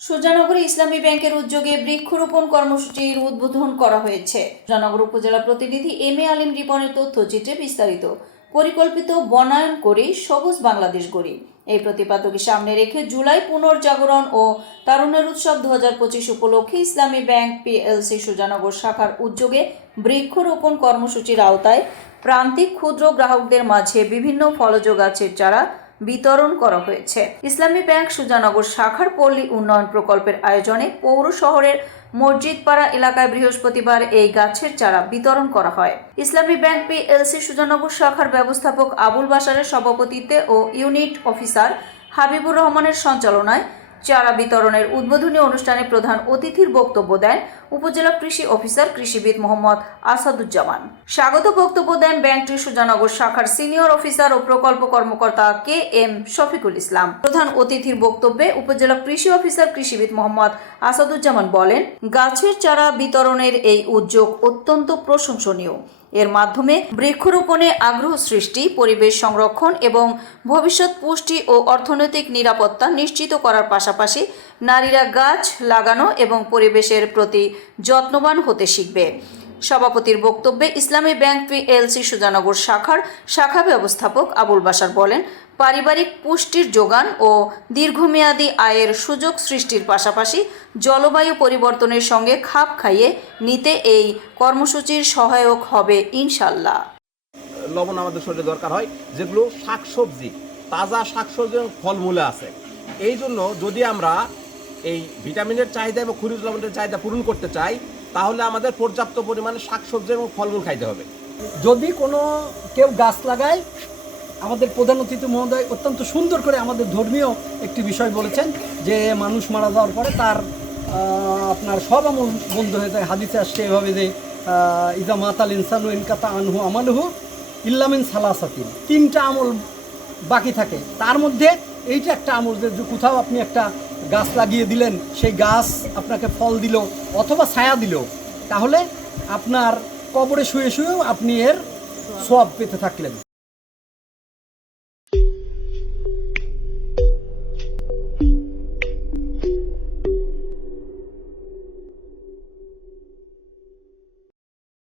সুজানগরে ইসলামী ব্যাংকের উদ্যোগে বৃক্ষরোপণ কর্মসূচির উদ্বোধন করা হয়েছে। সুজানগর উপজেলা প্রতিনিধি এম এ আলিম রিপনের তথ্যচিত্রে বিস্তারিত। পরিকল্পিত বনায়ন করে সবুজ বাংলাদেশ গড়ি, এই প্রতিপাদ্যকে সামনে রেখে জুলাই পুনর্জাগরণ ও তারুণ্যের উৎসব 2025 উপলক্ষে ইসলামী ব্যাংক পিএলসি সুজানগর শাখার উদ্যোগে বৃক্ষরোপণ কর্মসূচির আওতায় প্রান্তিক ক্ষুদ্র গ্রাহকদের মাঝে বিভিন্ন ফলজ গাছের চারা বিতরণ করা হয়েছে। ইসলামী ব্যাংক সুজানগর শাখার পল্লী উন্নয়ন প্রকল্পের আয়োজনে পৌর শহরের মসজিদপাড়া এলাকায় বৃহস্পতিবার এই গাছের চারা বিতরণ করা হয়। ইসলামী ব্যাংক পিএলসি সুজানগর শাখার ব্যবস্থাপক আবুল বাশারের সভাপতিত্বে ও ইউনিট অফিসার হাবিবুর রহমানের সঞ্চালনায় চারা বিতরণের উদ্বোধনী অনুষ্ঠানে প্রধান অতিথির বক্তব্য দেন উপজেলা কৃষি অফিসার কৃষিবিদ মোহাম্মদ আসাদুজ্জামান। স্বাগত বক্তব্য দেন ব্যাংকটির সুজানগর শাখার সিনিয়র অফিসার ও প্রকল্প কর্মকর্তা কে এম শফিকুল ইসলাম। প্রধান অতিথির বক্তব্যে উপজেলা কৃষি অফিসার কৃষিবিদ মোহাম্মদ আসাদুজ্জামান বলেন, গাছের চারা বিতরণের এই উদ্যোগ অত্যন্ত প্রশংসনীয়। এর মাধ্যমে বৃক্ষরোপণে আগ্রহ সৃষ্টি, পরিবেশ সংরক্ষণ এবং ভবিষ্যৎ পুষ্টি ও অর্থনৈতিক নিরাপত্তা নিশ্চিত করার পাশাপাশি নারীরা গাছ লাগানো এবং পরিবেশের প্রতি যত্নবান হতে শিখবে। সভাপতির বক্তব্যে ইসলামী ব্যাংক পিএলসি সুজানগর শাখার শাখা ব্যবস্থাপক আবুল বাশার বলেন, পারিবারিক পুষ্টির যোগান ও দীর্ঘমেয়াদী আয়ের সুযোগ সৃষ্টির পাশাপাশি জলবায়ু পরিবর্তনের সঙ্গে খাপ খাইয়ে নিতে এই কর্মসূচির সহায়ক হবে ইনশাল্লাহ। লবণ আমাদের শরীরে দরকার হয়, যেগুলো শাকসবজি, তাজা শাকসবজি এবং ফলমূলে আছে। এই জন্য যদি আমরা এই ভিটামিনের চাহিদা এবং খনিজ লবণের চাহিদা পূরণ করতে চাই, তাহলে আমাদের পর্যাপ্ত পরিমাণে শাকসবজি এবং ফলমূল খাইতে হবে। যদি কোনো কেউ গাছ লাগায়, আমাদের প্রধান অতিথি মহোদয় অত্যন্ত সুন্দর করে আমাদের ধর্মীয় একটি বিষয় বলেছেন যে মানুষ মারা যাওয়ার পরে তার আপনার সব আমল বন্ধ হয়ে যায়। হাদিসে আসছে এভাবে যে ইজা মাতাল ইনসানু ইনকাতা আনহু আমালহু ইল্লামিন সালাসাতিন, তিনটা আমল বাকি থাকে। তার মধ্যে এইটা একটা আমল যে কোথাও আপনি একটা গাছ লাগিয়ে দিলেন, সেই গাছ আপনাকে ফল দিল অথবা ছায়া দিল, তাহলে আপনার কবরে শুয়ে শুয়েও আপনি এর সওয়াব পেতে থাকলেন।